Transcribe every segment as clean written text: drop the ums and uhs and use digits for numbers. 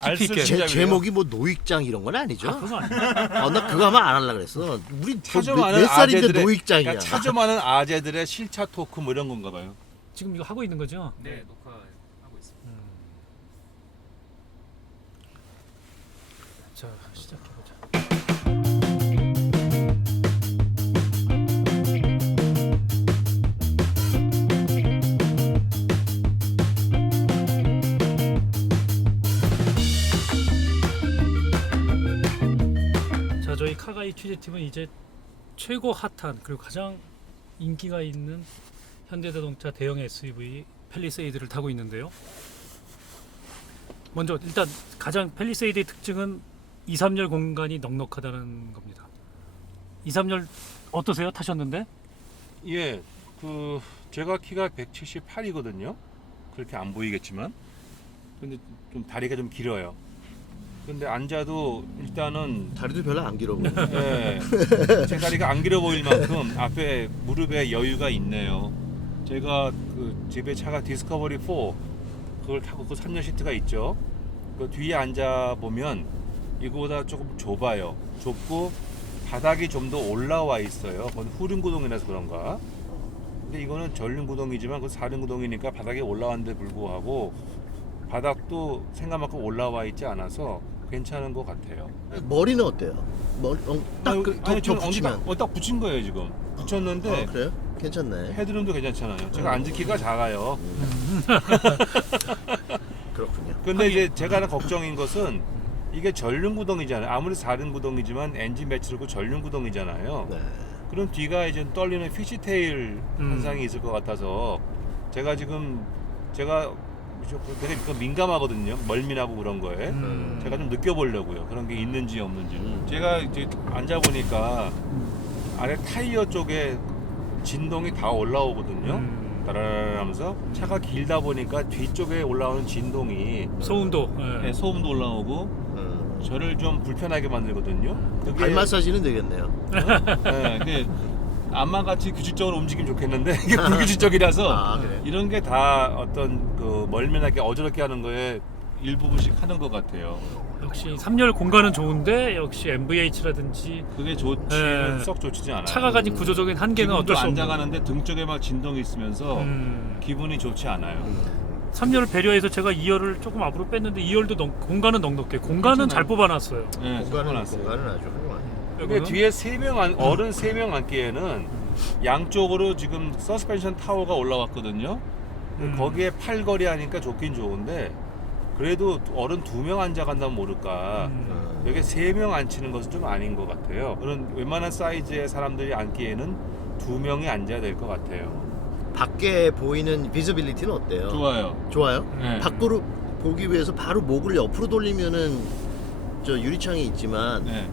깊이 있게. 제목이 뭐 노익장 이런 건 아니죠? 그건 아니야. 나 그거 하면 안 하려고 그랬어. 우리 차저만은 몇 살인데 아재들의- 노익장이야. 그러니까 차저만은 아재들의 실차 토크 뭐 이런 건가 봐요. 지금 이거 하고 있는 거죠? 네, 녹화하고 있습니다. 자, 시작해 보자. 자, 저희 카가이 취재팀은 이제 최고 핫한 그리고 가장 인기가 있는 현대자동차 대형 SUV 팰리세이드를 타고 있는데요. 먼저 일단 가장 팰리세이드의 특징은 2, 3열 공간이 넉넉하다는 겁니다. 2, 3열 어떠세요? 타셨는데? 예, 그 제가 키가 178이거든요. 그렇게 안 보이겠지만, 근데 좀 다리가 좀 길어요. 근데 앉아도 일단은 다리도 별로 안 길어 보여. 예, 제 다리가 안 길어 보일 만큼 앞에 무릎에 여유가 있네요. 제가 그 집에 차가 디스커버리 4 그걸 타고 그 3열 시트가 있죠. 그 뒤에 앉아 보면 이거보다 조금 좁아요. 좁고 바닥이 좀 더 올라와 있어요. 그건 후륜 구동이라서 그런가. 근데 이거는 전륜 구동이지만 그 사륜 구동이니까 바닥에 올라왔는데 불구하고 바닥도 생각만큼 올라와 있지 않아서 괜찮은 것 같아요. 머리는 어때요? 머리 아니, 지금 붙이면. 딱 붙인 거예요 지금. 붙였는데 그래요? 괜찮네. 헤드룸도 괜찮잖아요. 제가 앉을 키가 작아요. 그렇군요. 근데 이제 제가 하는 걱정인 것은 이게 전륜 구동이잖아요. 아무리 사륜 구동이지만 엔진 배치르고 전륜 구동이잖아요. 네. 그럼 뒤가 이제 떨리는 피시테일 현상이 있을 것 같아서 제가 되게 민감하거든요. 멀미나고 그런 거에. 제가 좀 느껴보려고요. 그런 게 있는지 없는지. 제가 이제 앉아 보니까 아래 타이어 쪽에 진동이 다 올라오거든요. 따라라라 하면서 차가 길다 보니까 뒤쪽에 올라오는 진동이 소음도. 예. 네, 소음도 올라오고 저를 좀 불편하게 만들거든요. 그게 발 마사지는 되겠네요. 네, 그게 암만같이 규칙적으로 움직이면 좋겠는데 이게 불규칙적이라서 아, 그래. 이런 게 다 어떤 그 멀미나게 어지럽게 하는 거에 일부분씩 하는 것 같아요. 역시 3열 공간은 좋은데 역시 MVH라든지 그게 좋지는 네. 썩 좋지는 않아요. 차가 가진 구조적인 한계는 지금도 어쩔 수 없는. 앉아가는데 등 쪽에 막 진동이 있으면서 음. 기분이 좋지 않아요. 3열을 배려해서 제가 2열을 조금 앞으로 뺐는데 2열도 공간은 넉넉해. 공간은 괜찮아요. 잘 뽑아놨어요. 네, 공간은 놨어요. 아주 훌륭하네. 근데 뒤에 어른 3명 앉기에는 양쪽으로 지금 서스펜션 타워가 올라왔거든요. 거기에 팔걸이 하니까 좋긴 좋은데 그래도 어른 2명 앉아간다면 모를까. 여기 3명 앉히는 것은 좀 아닌 것 같아요. 그런 웬만한 사이즈의 사람들이 앉기에는 2명이 앉아야 될 것 같아요. 밖에 보이는 비저빌리티는 어때요? 좋아요. 좋아요? 네. 밖으로 보기 위해서 바로 목을 옆으로 돌리면은 저 유리창이 있지만 네.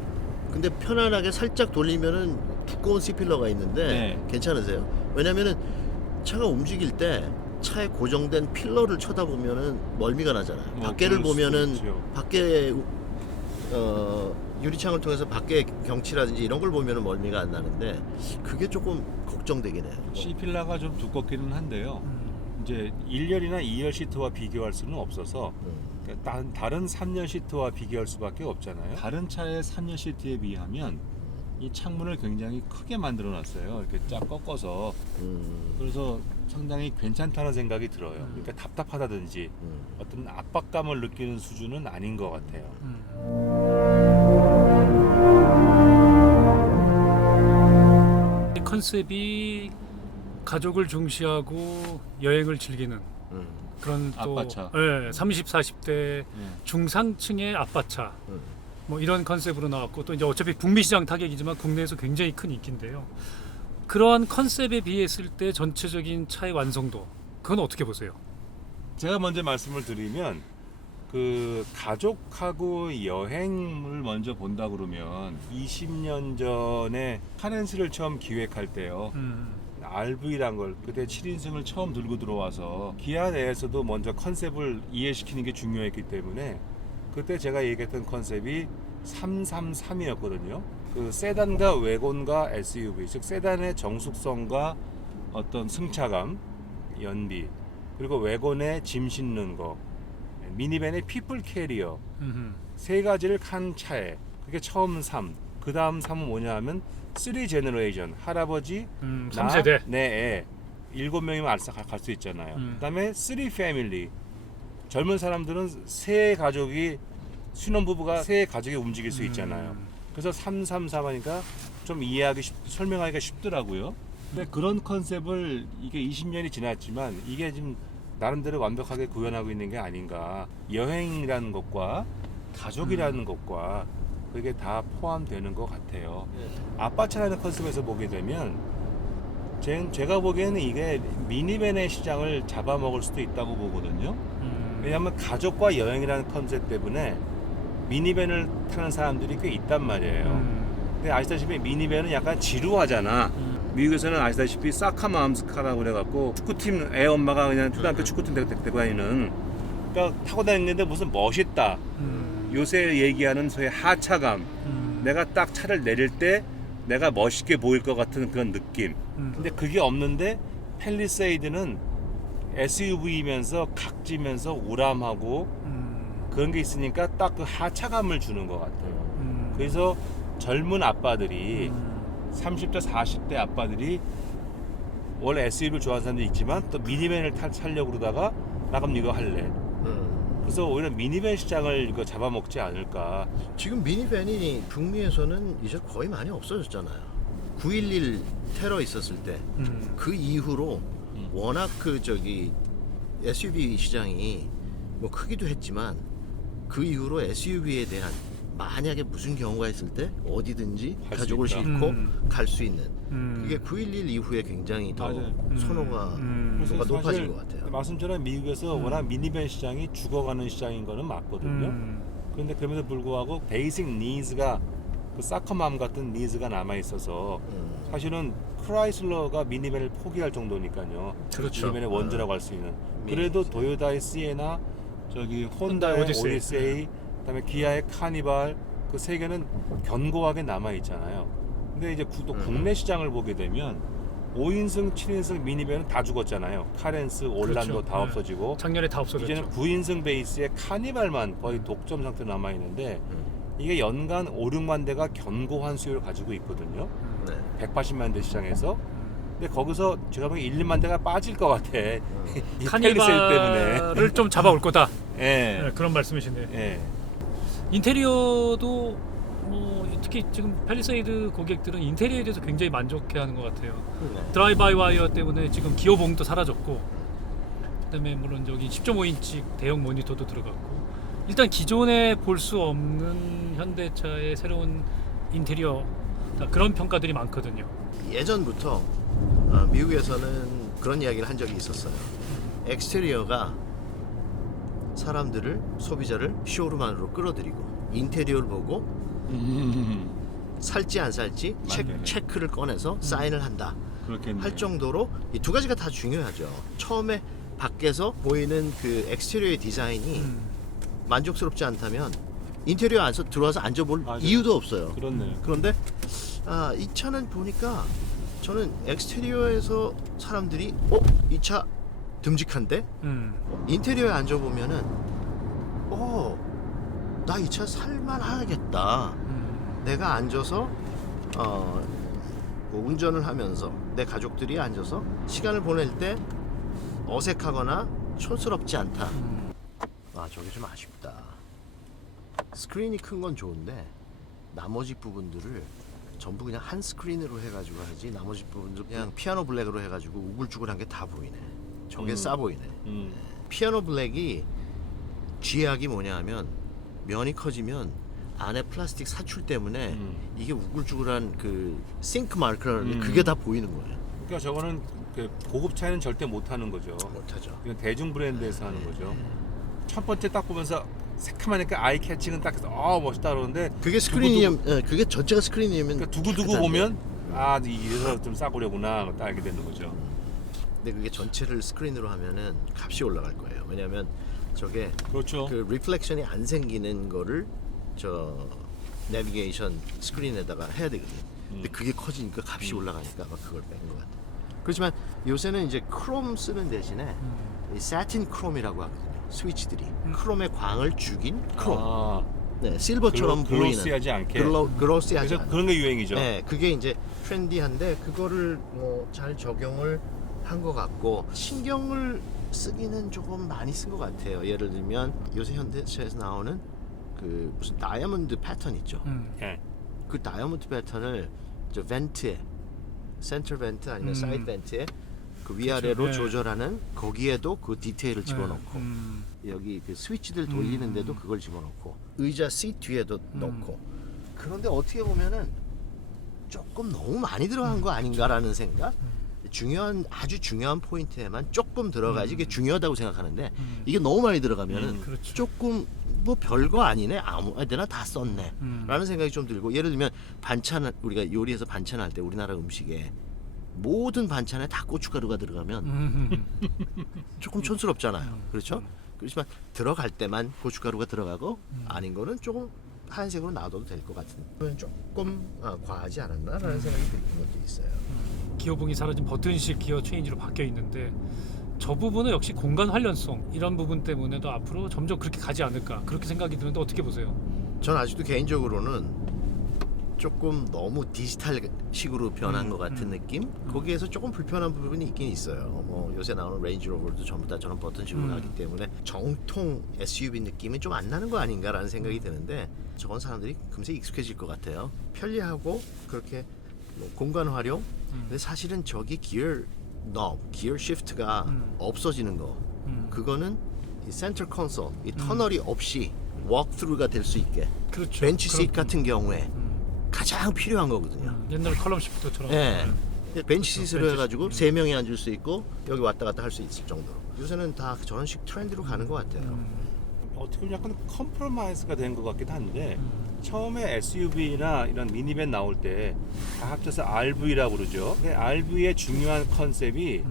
근데 편안하게 살짝 돌리면은 두꺼운 C필러가 있는데 네. 괜찮으세요? 왜냐면은 차가 움직일 때 차에 고정된 필러를 쳐다보면은 멀미가 나잖아요. 뭐 밖에를 그럴 수도 보면은 있죠. 밖에 유리창을 통해서 밖에 경치라든지 이런 걸 보면은 멀미가 안 나는데 그게 조금 걱정되긴 해요. C필라가 좀 두껍기는 한데요. 이제 1열이나 2열 시트와 비교할 수는 없어서 그러니까 다른 3열 시트와 비교할 수밖에 없잖아요. 다른 차의 3열 시트에 비하면 이 창문을 굉장히 크게 만들어 놨어요. 이렇게 쫙 꺾어서. 그래서 상당히 괜찮다는 생각이 들어요. 그러니까 답답하다든지 어떤 압박감을 느끼는 수준은 아닌 것 같아요. 이 컨셉이 가족을 중시하고 여행을 즐기는 그런 또 아빠차. 30, 40대 중상층의 아빠차 뭐 이런 컨셉으로 나왔고 또 이제 어차피 북미 시장 타격이지만 국내에서 굉장히 큰 인기인데요. 그러한 컨셉에 비했을 때 전체적인 차의 완성도 그건 어떻게 보세요? 제가 먼저 말씀을 드리면 그 가족하고 여행을 먼저 본다 그러면 20년 전에 카렌스를 처음 기획할 때요. RV란 걸 그때 7인승을 처음 들고 들어와서 기아 내에서도 먼저 컨셉을 이해시키는 게 중요했기 때문에 그때 제가 얘기했던 컨셉이 333이었거든요. 그 세단과 외곤과 SUV, 즉 세단의 정숙성과 어떤 승차감, 연비, 그리고 외곤에 짐 싣는 거, 미니밴의 피플 캐리어 음흠. 세 가지를 칸 차에 그게 처음 3. 그 다음 3은 뭐냐 하면 3 제너레이션 할아버지 3세대. 내 애 7명이면 갈 수 있잖아요. 그다음에 3 패밀리 젊은 사람들은 세 가족이 신혼부부가 세 가족이 움직일 수 있잖아요. 그래서 333 하니까 좀 설명하기가 쉽더라고요. 근데 그런 컨셉을 이게 20년이 지났지만 이게 지금 나름대로 완벽하게 구현하고 있는 게 아닌가. 여행이라는 것과 가족이라는 것과 그게 다 포함되는 것 같아요. 아빠차라는 컨셉에서 보게 되면 제가 보기에는 이게 미니밴의 시장을 잡아먹을 수도 있다고 보거든요. 왜냐하면 가족과 여행이라는 컨셉 때문에 미니밴을 타는 사람들이 꽤 있단 말이에요. 근데 아시다시피 미니밴은 약간 지루하잖아. 미국에서는 아시다시피 사카맘스카라고 그래갖고 축구팀 애 엄마가 그냥 초등학교 축구팀 데리고 다니는 그러니까 타고 다니는데 무슨 멋있다. 요새 얘기하는 소위 하차감. 내가 딱 차를 내릴 때 내가 멋있게 보일 것 같은 그런 느낌. 근데 그게 없는데 팰리세이드는 SUV이면서 각지면서 우람하고 그런 게 있으니까 딱 그 하차감을 주는 것 같아요. 그래서 젊은 아빠들이 30대 40대 아빠들이 원래 SUV를 좋아하는 사람도 있지만 또 미니밴을 타려고 그러다가 나 그럼 이거 할래. 그래서 오히려 미니밴 시장을 이거 잡아먹지 않을까. 지금 미니밴이 북미에서는 이제 거의 많이 없어졌잖아요. 9.11 테러 있었을 때 그 이후로 워낙 SUV 시장이 뭐 크기도 했지만 그 이후로 SUV에 대한 만약에 무슨 경우가 있을 때 어디든지 갈수 가족을 있다. 싣고 갈 수 있는 그게 9.11 이후에 굉장히 더 맞아요. 선호가 그래서 높아진 사실 것 같아요. 말씀처럼 미국에서 워낙 미니밴 시장이 죽어가는 시장인 거는 맞거든요. 그런데 그럼에도 불구하고 베이직 니즈가 그 사커맘 같은 니즈가 남아 있어서 사실은 크라이슬러가 미니밴을 포기할 정도니까요. 그렇죠. 미니밴의 원조라고 할 수 있는. 그래도 도요타의 시에나, 혼다의 오디세이, 그다음에 기아의 카니발 그 세 개는 견고하게 남아 있잖아요. 근데 이제 또 국내 시장을 보게 되면 5인승, 7인승 미니밴은 다 죽었잖아요. 카렌스, 올란도 그렇죠. 다 없어지고 작년에 다 없어졌죠. 이제는 9인승 베이스의 카니발만 거의 독점 상태로 남아 있는데 이게 연간 5, 6만 대가 견고한 수요를 가지고 있거든요. 네. 180만 대 시장에서. 근데 거기서 제가 보기엔 1, 2만 대가 빠질 것 같아. 이 팰리세이드 때문에. 카니발을 좀 잡아올 거다. 예. 네, 그런 말씀이시네요. 예. 인테리어도 뭐 특히 지금 팰리세이드 고객들은 인테리어에 대해서 굉장히 만족해하는 것 같아요. 드라이브 바이 와이어 때문에 지금 기어봉도 사라졌고, 그다음에 물론 저기 10.5인치 대형 모니터도 들어갔고, 일단 기존에 볼 수 없는 현대차의 새로운 인테리어 그런 평가들이 많거든요. 예전부터 미국에서는 그런 이야기를 한 적이 있었어요. 엑스테리어가 사람들을, 소비자를 쇼룸 안으로 끌어들이고 인테리어를 보고 살지 안 살지 체크를 꺼내서 사인을 한다 그렇겠네. 할 정도로 이 두 가지가 다 중요하죠. 처음에 밖에서 보이는 그 엑스테리어의 디자인이 만족스럽지 않다면 인테리어 안에서 들어와서 앉아볼 맞아요. 이유도 없어요. 그렇네. 그런데 이 차는 보니까 저는 엑스테리어에서 사람들이 이 차 듬직한데 인테리어에 앉아보면은 나 이 차 살만하겠다. 내가 앉아서 뭐 운전을 하면서 내 가족들이 앉아서 시간을 보낼 때 어색하거나 촌스럽지 않다. 저게 좀 아쉽다. 스크린이 큰 건 좋은데 나머지 부분들을 전부 그냥 한 스크린으로 해가지고 하지 나머지 부분들 그냥 피아노 블랙으로 해가지고 우글쭈글한 게 다 보이네. 저게 싸 보이네. 피아노 블랙이 쥐약이 뭐냐 하면 면이 커지면 안에 플라스틱 사출 때문에 이게 우글쭈글한 그 싱크 마크라는 그게 다 보이는 거예요. 그러니까 저거는 그 고급 차에는 절대 못 하는 거죠. 못하죠. 이건 대중 브랜드에서 하는 거죠. 첫 번째 딱 보면서 새카마니까 아이 캐칭은 딱 해서 멋있다 그러는데 그게 스크린이면 그게 전체가 스크린이면 그러니까 두고두고 깨끗한데. 보면 이래서 좀 싸구려구나 딱 알게 되는 거죠. 근데 그게 전체를 스크린으로 하면은 값이 올라갈 거예요. 왜냐하면 저게 그렇죠. 그 리플렉션이 안 생기는 거를 저 내비게이션 스크린에다가 해야 되거든요. 근데 그게 커지니까 값이 올라가니까 아마 그걸 뺀 것 같아요. 그렇지만 요새는 이제 크롬 쓰는 대신에 이 사틴 크롬이라고 하거든요. 스위치들이 크롬의 광을 죽인 크롬. 아, 네, 실버처럼 보이는 글로시하지 않게. 글로시하지 그래서 않은. 그런 게 유행이죠. 네, 그게 이제 트렌디한데 그거를 뭐 잘 적용을 한 것 같고 신경을 쓰기는 조금 많이 쓴 것 같아요. 예를 들면 요새 현대차에서 나오는 그 무슨 다이아몬드 패턴 있죠. 예. 그 다이아몬드 패턴을 저 벤트에 센터 벤트 아니면 사이드 벤트에 그 위아래로 그렇죠. 네. 조절하는 거기에도 그 디테일을 집어넣고 여기 그 스위치들 돌리는데도 그걸 집어넣고 의자 시트 뒤에도 넣고 그런데 어떻게 보면은 조금 너무 많이 들어간 거 아닌가라는 생각. 아주 중요한 포인트에만 조금 들어가지 이게 중요하다고 생각하는데 이게 너무 많이 들어가면은 그렇죠. 조금 뭐 별거 아니네 아무 데나 다 썼네 라는 생각이 좀 들고 예를 들면 반찬 우리가 요리해서 반찬할 때 우리나라 음식에 모든 반찬에 다 고춧가루가 들어가면 조금 촌스럽잖아요. 그렇죠? 그렇지만 들어갈 때만 고춧가루가 들어가고 아닌 거는 조금 하얀색으로 놔둬도 될 것 같은 그건 조금 과하지 않았나라는 생각이 드는 것도 있어요. 기어봉이 사라진 버튼식 기어 체인지로 바뀌어 있는데 저 부분은 역시 공간 활용성 이런 부분 때문에도 앞으로 점점 그렇게 가지 않을까 그렇게 생각이 드는데 어떻게 보세요? 전 아직도 개인적으로는 조금 너무 디지털식으로 변한 것 같은 느낌? 거기에서 조금 불편한 부분이 있긴 있어요. 뭐 요새 나오는 레인지 로버도 전부 다 저런 버튼식으로 가기 때문에 정통 SUV 느낌이 좀 안 나는 거 아닌가라는 생각이 드는데 저건 사람들이 금세 익숙해질 것 같아요. 편리하고 그렇게 뭐 공간 활용 근데 사실은 저기 기어 시프트가 없어지는 거 그거는 이 센터 콘솔 이 터널이 없이 워크스루가 될 수 있게 그렇죠. 벤치 시트 그런- 같은 경우에 가장 필요한 거거든요. 옛날 컬럼 시프트처럼. 예. 벤치 시트로 벤치 해가지고 시트. 세 명이 앉을 수 있고 여기 왔다 갔다 할 수 있을 정도로 요새는 다 저런 식 트렌드로 가는 것 같아요. 어떻게 보면 약간 컴프로마이즈가 된 것 같기도 한데 처음에 SUV나 이런 미니밴 나올 때 다 합쳐서 RV라고 그러죠. 근데 RV의 중요한 컨셉이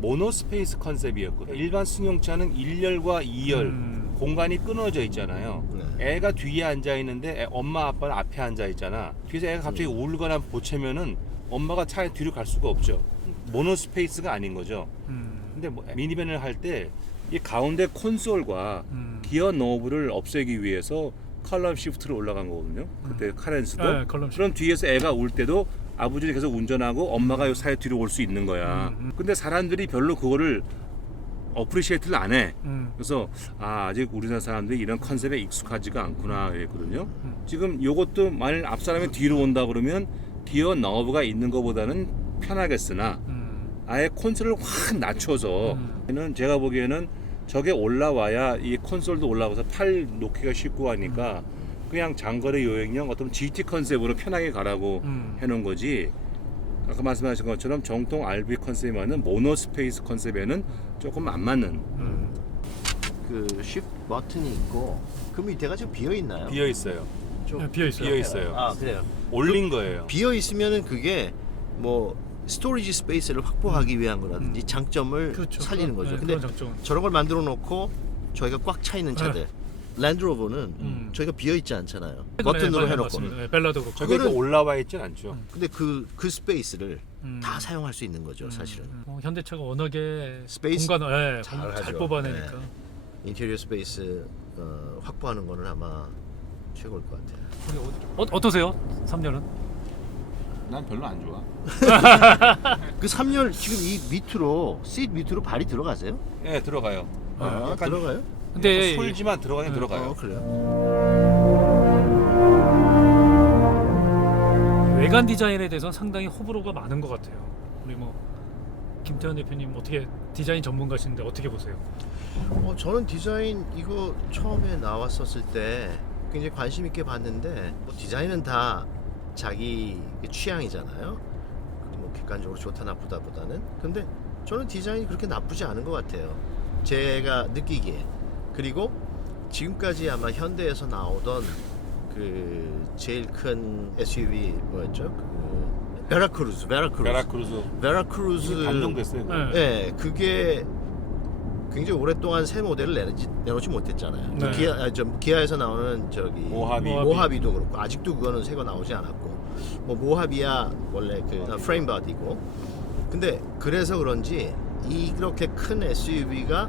모노스페이스 컨셉이었거든요. 일반 승용차는 1열과 2열 공간이 끊어져 있잖아요. 애가 뒤에 앉아 있는데 엄마 아빠는 앞에 앉아 있잖아. 뒤에서 애가 갑자기 울거나 보채면은 엄마가 차에 뒤로 갈 수가 없죠. 모노스페이스가 아닌 거죠. 근데 뭐 미니밴을 할 때 이 가운데 콘솔과 기어 노브를 없애기 위해서 컬럼 시프트로 올라간 거거든요. 그때 카렌스도. 네, 컬럼 시프트. 그럼 뒤에서 애가 울 때도 아버지를 계속 운전하고 엄마가 요 사이 뒤로 올 수 있는 거야. 근데 사람들이 별로 그거를 어프리시에이트를 안 해. 그래서 아직 우리나라 사람들이 이런 컨셉에 익숙하지가 않구나 이랬거든요. 지금 요것도 만일 앞 사람이 뒤로 온다 그러면 기어 너브가 있는 것보다는 편하겠으나 아예 콘솔을 확 낮춰서 는 제가 보기에는 저게 올라와야 이 콘솔도 올라와서 팔 놓기가 쉽고 하니까 그냥 장거리 여행용 어떤 GT 컨셉으로 편하게 가라고 해놓은 거지. 아까 말씀하신 것처럼 정통 RV 컨셉에 맞는 모노스페이스 컨셉에는 조금 안 맞는. 그 shift 버튼이 있고 그 밑에가 지금 비어 있나요? 비어 있어요. 네, 비어 있어요. 비어 있어요. 아 그래요. 올린 거예요. 비어 있으면은 그게 뭐 스토리지 스페이스를 확보하기 위한 거라든지 장점을 그렇죠. 살리는 거죠. 네, 근데 그런 장점은. 저런 걸 만들어 놓고 저희가 꽉 차 있는 차들 랜드로버는 저희가 비어 있지 않잖아요. 버튼으로 해놓고. 맞습니다. 네, 벨라도 그렇고. 저게 그거는- 올라와 있진 않죠. 근데 그 스페이스를 다 사용할 수 있는 거죠, 사실은. 현대차가 워낙에 스페이스 공간을 잘 잘 하죠. 뽑아내니까. 네. 인테리어 스페이스 확보하는 거는 아마 최고일 것 같아요. 어떠세요? 3년은? 난 별로 안 좋아. 그 3열 지금 이 밑으로 시트 밑으로 발이 들어가세요? 예, 들어가요. 약간 들어가요? 근데 솔지만 들어가긴 들어가요. 그래요. 외관 디자인에 대해서는 상당히 호불호가 많은 것 같아요. 우리 뭐 김태환 대표님 어떻게 디자인 전문가신데 어떻게 보세요? 저는 디자인 이거 처음에 나왔었을 때 굉장히 관심 있게 봤는데 뭐 디자인은 다 자기 취향이잖아요. 뭐 객관적으로 좋다 나쁘다 보다는. 근데 저는 디자인이 그렇게 나쁘지 않은 것 같아요. 제가 느끼기에. 그리고 지금까지 아마 현대에서 나오던 그 제일 큰 SUV 뭐였죠? 그 베라크루즈. 베라크루즈 감동됐어요. 그거. 네. 예, 그게 굉장히 오랫동안 새 모델을 내놓지 못했잖아요. 네. 기아에서 나오는 저기 모하비도 그렇고 아직도 그거는 새거 나오지 않았고 뭐 모하비야 원래 그 프레임 바디고 근데 그래서 그런지 이렇게 큰 SUV가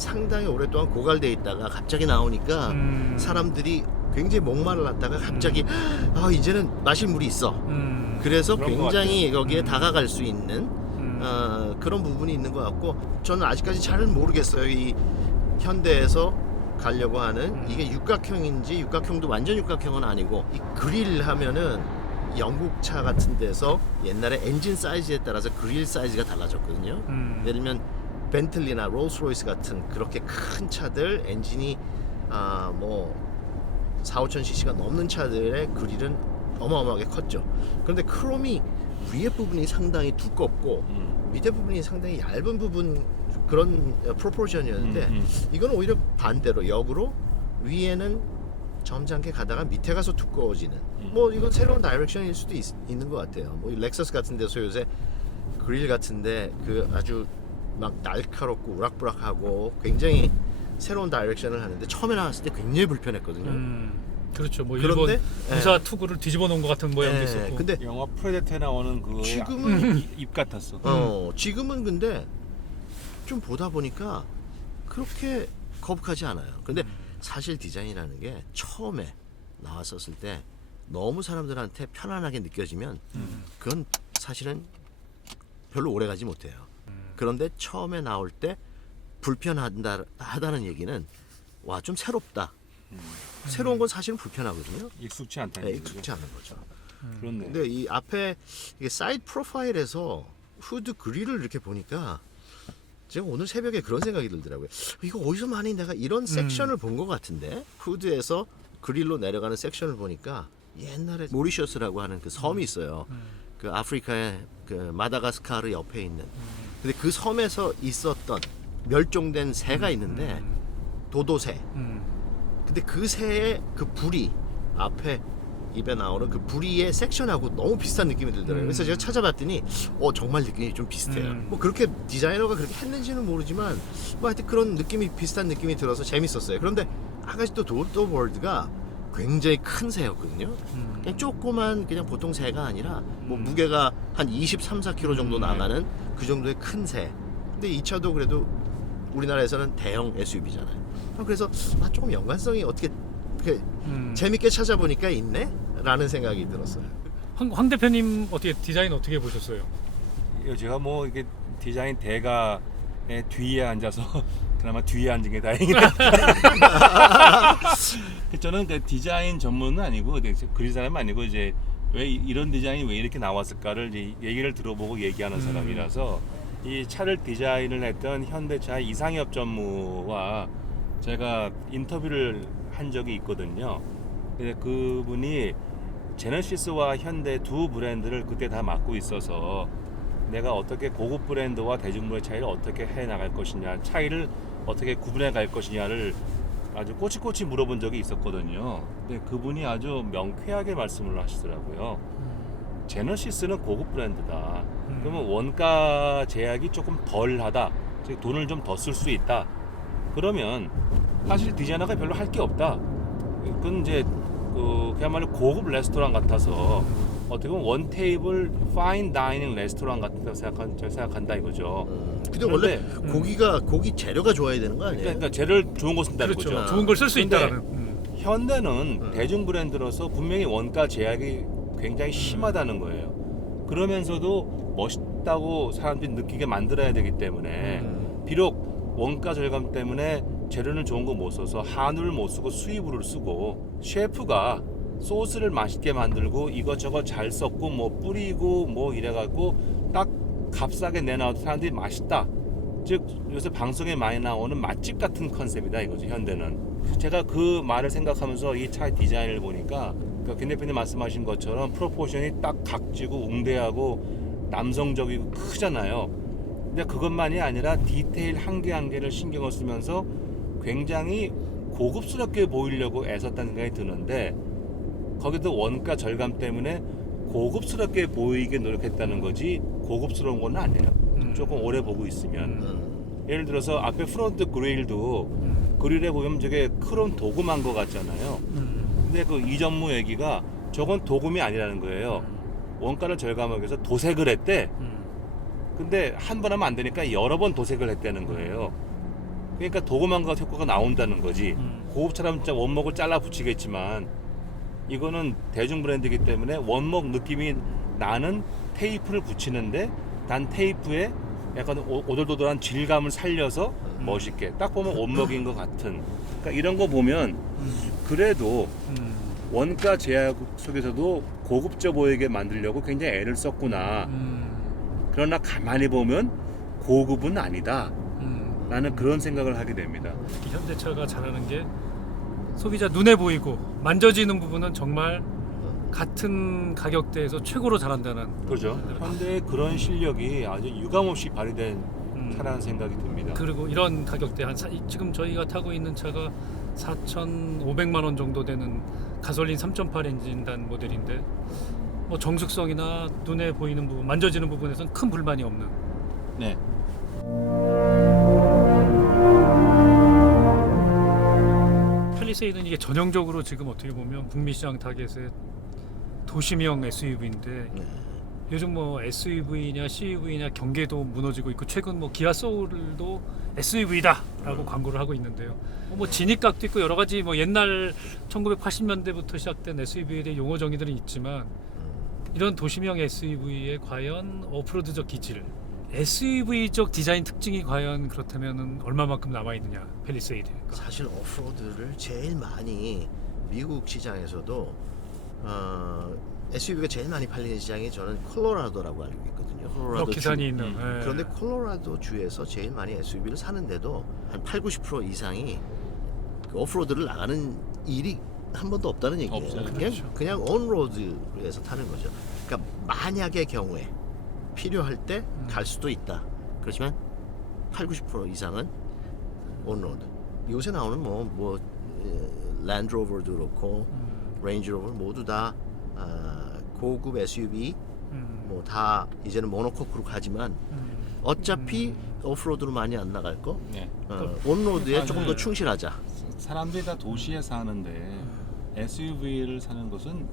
상당히 오랫동안 고갈돼 있다가 갑자기 나오니까 사람들이 굉장히 목말랐다가 갑자기 이제는 마실 물이 있어. 그래서 그런 것 굉장히 여기에 다가갈 수 있는 그런 부분이 있는 것 같고, 저는 아직까지 잘은 모르겠어요. 이 현대에서 가려고 하는 이게 육각형인지, 육각형도 완전 육각형은 아니고, 이 그릴 하면은 영국 차 같은 데서 옛날에 엔진 사이즈에 따라서 그릴 사이즈가 달라졌거든요. 예를 들면 벤틀리나 롤스로이스 같은 그렇게 큰 차들 엔진이 뭐 4,5,000cc가 넘는 차들의 그릴은 어마어마하게 컸죠. 그런데 크롬이 위에 부분이 상당히 두껍고 밑에 부분이 상당히 얇은 부분, 그런 프로포션이었는데 이건 오히려 반대로 역으로 위에는 점잖게 가다가 밑에 가서 두꺼워지는, 뭐 이건 새로운 다이렉션일 수도 있는 것 같아요. 뭐 렉서스 같은 데서 요새 그릴 같은데 그 아주 막 날카롭고 우락부락하고 굉장히 새로운 다이렉션을 하는데, 처음에 나왔을 때 굉장히 불편했거든요. 그렇죠. 뭐 그런데, 일본 군사 투구를 뒤집어 놓은 것 같은 모양도 있었고. 근데 영화 프레데터에 나오는 그 지금은 입 같았어. 지금은 근데 좀 보다 보니까 그렇게 거북하지 않아요. 근데 사실 디자인이라는 게 처음에 나왔었을 때 너무 사람들한테 편안하게 느껴지면 그건 사실은 별로 오래 가지 못해요. 그런데 처음에 나올 때 불편하다는 얘기는 와, 좀 새롭다. 새로운 건 사실은 불편하거든요. 익숙치 않다. 네, 익숙치 않은 거죠. 그렇네. 근데 이 앞에 이게 사이드 프로파일에서 후드 그릴을 이렇게 보니까 제가 오늘 새벽에 그런 생각이 들더라고요. 이거 어디서 많이 내가 이런 섹션을 본 것 같은데, 후드에서 그릴로 내려가는 섹션을 보니까 옛날에 모리셔스라고 하는 그 섬이 있어요. 그 아프리카의 그 마다가스카르 옆에 있는. 근데 그 섬에서 있었던 멸종된 새가 있는데 도도새. 근데 그 새의 그 부리 앞에 입에 나오는 그 부리의 섹션하고 너무 비슷한 느낌이 들더라고요. 그래서 제가 찾아봤더니 정말 느낌이 좀 비슷해요. 뭐 그렇게 디자이너가 그렇게 했는지는 모르지만 뭐 하여튼 그런 느낌이, 비슷한 느낌이 들어서 재밌었어요. 그런데 아가씨 또 도도버드가 굉장히 큰 새였거든요. 그냥 조그만 그냥 보통 새가 아니라 뭐 무게가 한 23, 4kg 정도 나가는 그 정도의 큰 새. 근데 이 차도 그래도 우리나라에서는 대형 SUV잖아요. 그래서 조금 연관성이 어떻게 재밌게 찾아보니까 있네? 라는 생각이 들었어요. 황 대표님 어떻게 디자인 어떻게 보셨어요? 제가 뭐 이게 디자인 대가의 뒤에 앉아서 그나마 뒤에 앉은 게 다행이다. 저는 그 디자인 전문은 아니고 그릴 사람은 아니고 이제 왜 이런 디자인이 왜 이렇게 나왔을까를 이제 얘기를 들어보고 얘기하는 사람이라서, 이 차를 디자인을 했던 현대차의 이상엽 전무와 제가 인터뷰를 한 적이 있거든요. 근데 그분이 제네시스와 현대 두 브랜드를 그때 다 맡고 있어서 내가 어떻게 고급 브랜드와 대중물의 차이를 어떻게 해 나갈 것이냐, 차이를 어떻게 구분해 갈 것이냐를 아주 꼬치꼬치 물어본 적이 있었거든요. 근데 그분이 아주 명쾌하게 말씀을 하시더라고요. 제너시스는 고급 브랜드다. 그러면 원가 제약이 조금 덜하다. 즉 돈을 좀 더 쓸 수 있다. 그러면 사실 디자이너가 별로 할 게 없다. 그건 이제 그야말로 고급 레스토랑 같아서 어떻게 보면 원 테이블 파인 다이닝 레스토랑 같다고 생각한다 이거죠. 근데 원래 고기 재료가 좋아야 되는 거 아니에요? 그러니까 재료를 좋은 거 쓴다는 그렇죠. 거죠. 좋은 걸 쓸 수 근데 있다라는. 현대는 대중 브랜드로서 분명히 원가 제약이 굉장히 심하다는 거예요. 그러면서도 멋있다고 사람들이 느끼게 만들어야 되기 때문에 비록 원가 절감 때문에 재료는 좋은 거 못 써서 한우를 못 쓰고 수입으로 쓰고, 셰프가 소스를 맛있게 만들고 이것저것 잘 섞고 뭐 뿌리고 뭐 이래갖고 딱 값싸게 내놔도 사람들이 맛있다. 즉 요새 방송에 많이 나오는 맛집 같은 컨셉이다 이거죠, 현대는. 제가 그 말을 생각하면서 이 차 디자인을 보니까 김 대표님 말씀하신 것처럼 프로포션이 딱 각지고 웅대하고 남성적이고 크잖아요. 근데 그것만이 아니라 디테일 한 개 한 개를 신경을 쓰면서 굉장히 고급스럽게 보이려고 애썼다는 생각이 드는데, 거기도 원가 절감 때문에 고급스럽게 보이게 노력했다는 거지 고급스러운 건 아니에요. 조금 오래 보고 있으면. 예를 들어서 앞에 프론트 그릴도 그릴에 보면 저게 크롬 도금한 거 같잖아요. 근데 그 이전무 얘기가 저건 도금이 아니라는 거예요. 원가를 절감하기 위해서 도색을 했대. 근데 한 번 하면 안 되니까 여러 번 도색을 했다는 거예요. 그러니까 도구만 가도 효과가 나온다는 거지. 고급차라면 진짜 원목을 잘라 붙이겠지만 이거는 대중 브랜드이기 때문에 원목 느낌이 나는 테이프를 붙이는데 단 테이프에 약간 오돌도돌한 질감을 살려서 멋있게 딱 보면 원목인 것 같은. 그러니까 이런 거 보면 그래도 원가 제약 속에서도 고급져 보이게 만들려고 굉장히 애를 썼구나. 그러나 가만히 보면 고급은 아니다. 라는 그런 생각을 하게 됩니다. 현대차가 잘하는 게 소비자 눈에 보이고 만져지는 부분은 정말 같은 가격대에서 최고로 잘한다는. 그렇죠. 현대의 그런 실력이 아주 유감없이 발휘된 차라는 생각이 듭니다. 그리고 이런 가격대 지금 저희가 타고 있는 차가 4,500만 원 정도 되는 가솔린 3.8 엔진단 모델인데 뭐 정숙성이나 눈에 보이는 부분, 만져지는 부분에서는 큰 불만이 없는. 네. 팰리세이드는 이게 전형적으로 지금 어떻게 보면 북미 시장 타겟의 도심형 SUV인데 네. 요즘 뭐 SUV냐 CUV냐 경계도 무너지고 있고 최근 뭐 기아 소울도 SUV다라고 광고를 하고 있는데요. 뭐 진입각도 있고 여러 가지 뭐 옛날 1980년대부터 시작된 SUV에 대한 용어 정의들은 있지만 이런 도심형 SUV의 과연 오프로드적 기질, SUV적 디자인 특징이 과연 그렇다면은 얼마만큼 남아 있느냐 팰리세이드. 사실 오프로드를 제일 많이 미국 시장에서도 SUV가 제일 많이 팔리는 시장이 저는 콜로라도라고 알고 있거든요. 콜로라도 럭키산이 주. 있는. 예. 그런데 콜로라도 주에서 제일 많이 SUV를 사는데도 한 80-90% 이상이 그 오프로드를 나가는 일이 한 번도 없다는 얘기예요. 없어요. 그냥 온로드에서 타는 거죠. 그러니까 만약의 경우에 필요할 때 갈 수도 있다. 그렇지만 80-90% 이상은 온로드. 요새 나오는 뭐 랜드로버도 그렇고 레인지로버 모두 다 고급 SUV 뭐 다 이제는 모노코크로 가지만 어차피 오프로드로 많이 안 나갈 거 네. 온로드에 조금 더 충실하자. 사람들이 다 도시에 사는데 SUV를 사는 것은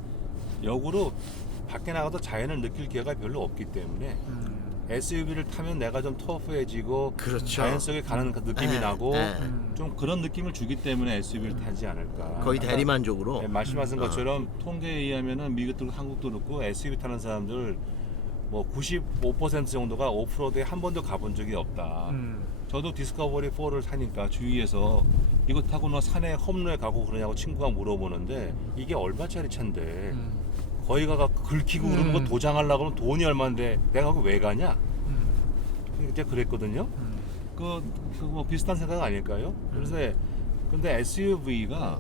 역으로 밖에 나가도 자연을 느낄 기회가 별로 없기 때문에 SUV를 타면 내가 좀 터프해지고 그렇죠. 자연 속에 가는 그 느낌이 네, 나고 네. 좀 그런 느낌을 주기 때문에 SUV를 타지 않을까. 거의 대리만족으로. 네, 말씀하신 것처럼 통계에 의하면은 미국도 한국도 그렇고 SUV 타는 사람들 뭐 95% 정도가 오프로드에 한 번도 가본 적이 없다. 저도 디스커버리 4를 타니까 주위에서 이거 타고 너 산에 험로에 가고 그러냐고 친구가 물어보는데 이게 얼마짜리 차인데 거기 가가 긁히고 그러는 거 도장하려고 하면 돈이 얼마인데 내가 거기 왜 가냐? 이제 그랬거든요. 뭐 비슷한 생각 아닐까요? 그래서 근데 SUV가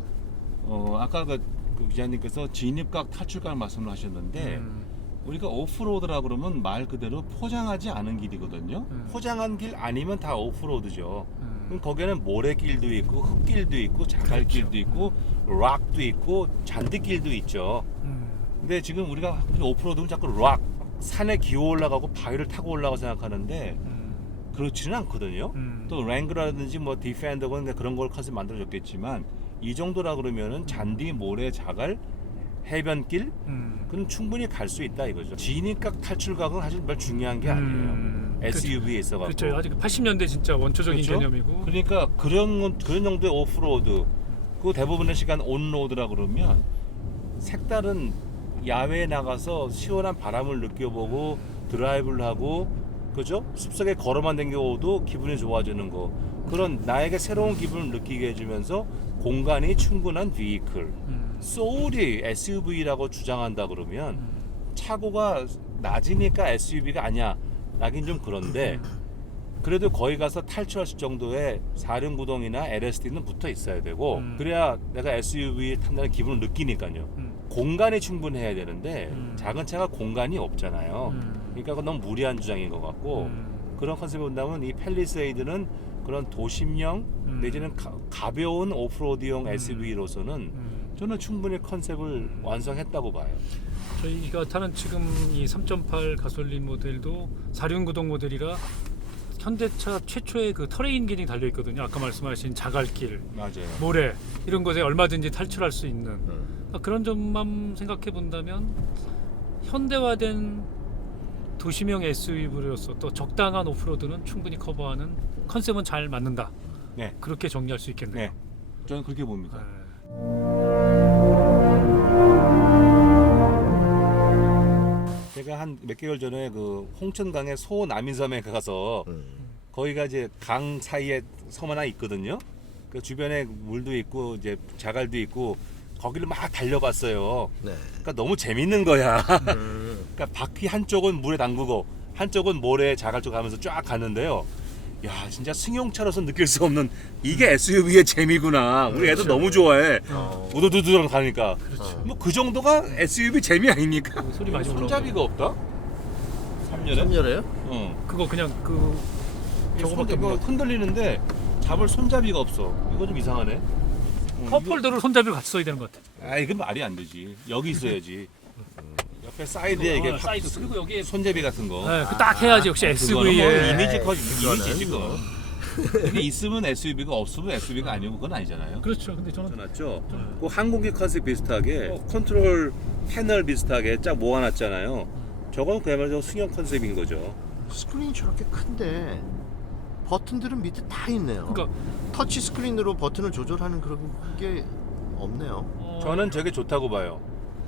아까 그 기자님께서 진입각 탈출각 말씀을 하셨는데 우리가 오프로드라 그러면 말 그대로 포장하지 않은 길이거든요. 포장한 길 아니면 다 오프로드죠. 그럼 거기에는 모래길도 있고 흙길도 있고 자갈길도 있고 락도 있고 잔디길도 있죠. 근데 지금 우리가 오프로드는 자꾸 락 산에 기어 올라가고 바위를 타고 올라가고 생각하는데 그렇지는 않거든요. 또 랭그라든지 뭐 디펜더건 그런 걸 컨셉 만들어졌겠지만 이 정도라 그러면은 잔디, 모래, 자갈, 해변길 그건 충분히 갈 수 있다 이거죠. 진입각 탈출각은 사실 별 중요한 게 아니에요. SUV에 있어가지고. 그렇죠. 아직 80년대 진짜 원초적인 그렇죠? 개념이고. 그러니까 그런 정도의 오프로드, 그 대부분의 시간 온로드라 그러면 색다른 야외에 나가서 시원한 바람을 느껴보고 드라이브를 하고 그죠? 숲속에 걸어만 다녀도 기분이 좋아지는 거. 그런 나에게 새로운 기분을 느끼게 해주면서 공간이 충분한 비이클. 소울이 SUV라고 주장한다 그러면 차고가 낮으니까 SUV가 아니야 라긴 좀 그런데 그래도 거기 가서 탈출할 정도의 사륜구동이나 LSD는 붙어 있어야 되고 그래야 내가 SUV 탄다는 기분을 느끼니까요. 공간이 충분해야 되는데 작은 차가 공간이 없잖아요. 그러니까 그건 너무 무리한 주장인 것 같고 그런 컨셉을 본다면 이 팰리세이드는 그런 도심형 내지는 가벼운 오프로드용 SUV로서는 저는 충분히 컨셉을 완성했다고 봐요. 저희가 타는 지금 이 3.8 가솔린 모델도 사륜구동 모델이라 현대차 최초의 그 터레인 기능이 달려 있거든요. 아까 말씀하신 자갈길, 맞아요. 모래 이런 곳에 얼마든지 탈출할 수 있는 그런 점만 생각해 본다면 현대화된 도심형 SUV로서 또 적당한 오프로드는 충분히 커버하는 컨셉은 잘 맞는다. 네. 그렇게 정리할 수 있겠네요. 네. 저는 그렇게 봅니다. 제가 한 몇 개월 전에 그 홍천강의 소남이섬에 가서 거기가 이제 강 사이에 섬 하나 있거든요. 그 주변에 물도 있고 이제 자갈도 있고 거기를 막 달려봤어요. 네. 그러니까 너무 재밌는 거야. 그러니까 바퀴 한쪽은 물에 담그고 한쪽은 모래 자갈 쪽 가면서 쫙 가는데요. 야 진짜 승용차로서 느낄 수 없는 이게 SUV의 재미구나. 우리 애도 너무 좋아해. 우두두두 가니까. 뭐 그 정도가 SUV 재미 아닙니까? 소리 많이 올라오고. 손잡이가 없다? 3년에? 3열에요? 응. 그거 그냥 그 저거밖에 이거 없네. 흔들리는데 잡을 손잡이가 없어. 이거 좀 이상하네. 컵홀더를 손잡이를 같이 써야 되는 것 같아. 아 이건 말이 안 되지. 여기 있어야지. 옆에 사이드에 이게 사이드 그리고 여기에 손잡이 같은 거. 네, 그 딱 해야지 역시 그거는 뭐 SUV에. 이미지지 그거. 이게 있으면 SUV가 없으면 SUV가 아니고 그건 아니잖아요. 그렇죠. 근데 저는 맞죠? 그 항공기 컨셉 비슷하게 컨트롤 패널 비슷하게 쫙 모아놨잖아요. 저건 그야말로 승용 컨셉인 거죠. 스크린이 저렇게 큰데 버튼들은 밑에 다 있네요. 그러니까 터치 스크린으로 버튼을 조절하는 그런 게 없네요. 저는 저게 좋다고 봐요.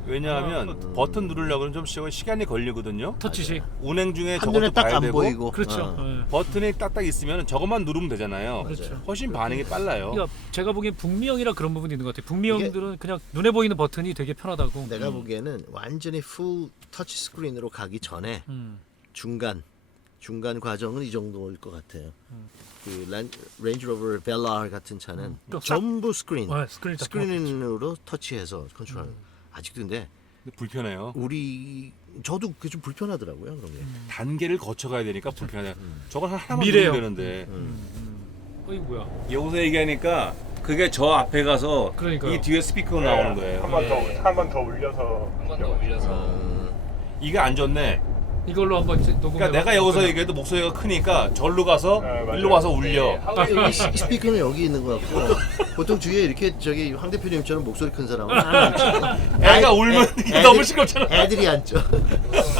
왜냐하면 버튼 누르려고는 좀 시간이 걸리거든요. 터치식. 운행 중에 한눈에 저것도 딱 봐야 안 되고 보이고. 그렇죠. 네. 버튼이 딱딱 있으면 저것만 누르면 되잖아요. 그렇죠. 훨씬 반응이 빨라요. 그러니까 제가 보기엔 북미형이라 그런 부분이 있는 것 같아요. 북미형들은 그냥 눈에 보이는 버튼이 되게 편하다고. 내가 보기에는 완전히 풀 터치 스크린으로 가기 전에 중간 과정은 이 정도일 것 같아요. 그 레인지 로버 벨라 같은 차는 또 전부 스크린, 네, 스크린이 다 스크린으로 터치해서 컨트롤하는. 아직도 근데 근데 불편해요. 저도 그게 좀 불편하더라고요. 그런 게. 단계를 거쳐가야 되니까 불편해요. 저걸 하나만 미래요. 누르면 되는데 이거 뭐야? 여기서 얘기하니까 그게 저 앞에 가서 그러니까요. 이 뒤에 스피커가 나오는 거예요. 한 번 더 올려서 이게 안 좋네. 이걸로 한번 이제 녹음해. 그러니까 내가 여기서 얘기해도 목소리가 크니까 절로 가서 일로 와서 울려. 여기 스피커는 여기 있는 것 같고 보통 주위에 이렇게 저기 황 대표님처럼 목소리 큰 사람은 안 앉죠. 애가 울면 이게 너무 시끄럽잖아. 애들이 앉죠.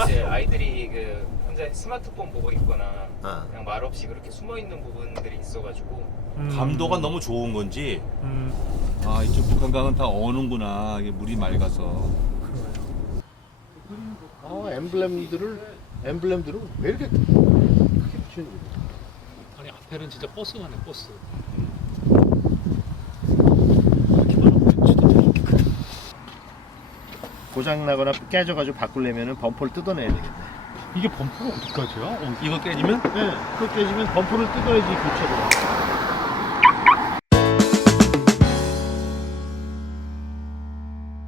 이제 아이들이 그 혼자 스마트폰 보고 있거나 아. 그냥 말 없이 그렇게 숨어 있는 부분들이 있어가지고 감도가 너무 좋은 건지 아 이쪽 북한강은 다 어는구나. 이게 물이 맑아서. 엠블렘들을 왜 이렇게 크게 붙이는 거예요? 아니 앞에는 진짜 버스 가네 버스. 고장 나거나 깨져가지고 바꾸려면 범퍼를 뜯어내야 되겠네. 이게 범퍼가 어디까지야? 이거 깨지면 네, 그거 깨지면 범퍼를 뜯어야지 교체가.